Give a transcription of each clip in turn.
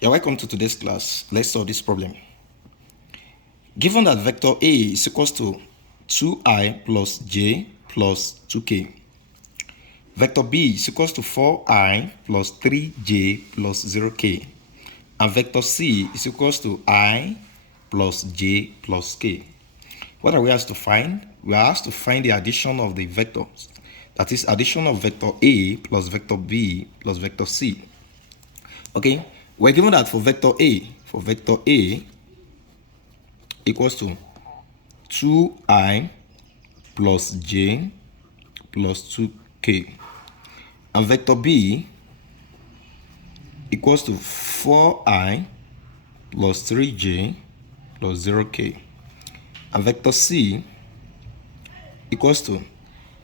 You're welcome to today's class. Let's solve this problem. Given that vector A is equals to 2i plus j plus 2k. Vector B is equals to 4i plus 3j plus 0k. And vector C is equals to I plus j plus k. What are we asked to find? We are asked to find the addition of the vectors. That is addition of vector A plus vector B plus vector C. Okay, we're given that for vector A equals to 2i plus j plus 2k. And vector B equals to 4i plus 3j plus 0k. And vector C equals to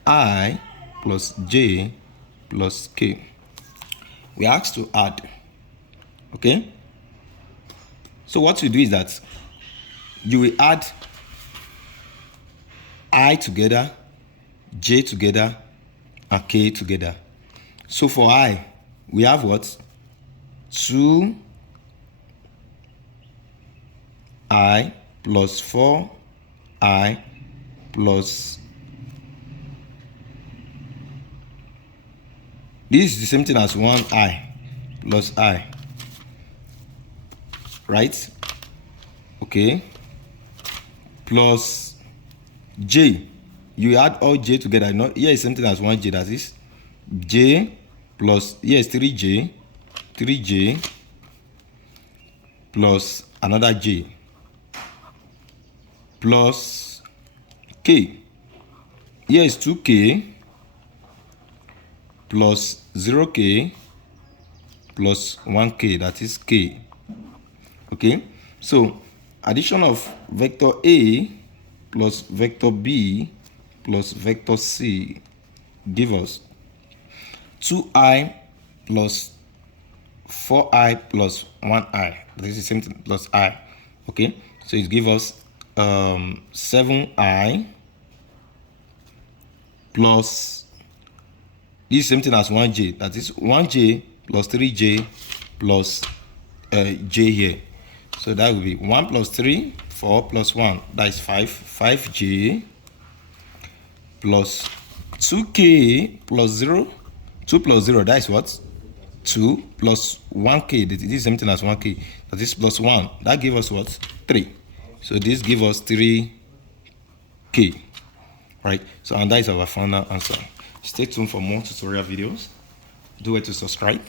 I plus j plus k. We are asked to add. Okay? So what we do is that you will add I together, j together, and k together. So for I, we have what? 2i plus 4i plus, this is the same thing as 1i plus I, right? Okay, plus j, you add all j together. Not here is something as 1j, that is j plus, here is 3j plus another j plus k. Here is 2k plus 0k plus 1k, that is k. Okay, so addition of vector A plus vector B plus vector C give us 2i plus 4i plus 1i. This is the same thing plus I. Okay, so it gives us 7i plus, this is the same thing as 1j, that is 1j plus 3j plus j here. So that will be 1 plus 3, 4 plus 1, that is 5, 5j plus 2k plus 0, 2 plus 0, that is what? 2 plus 1k, this is the same thing as 1k, that is plus 1, that gives us what? 3. So this gives us 3k, right? So and that is our final answer. Stay tuned for more tutorial videos. Do it to subscribe,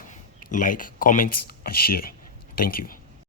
like, comment, and share. Thank you.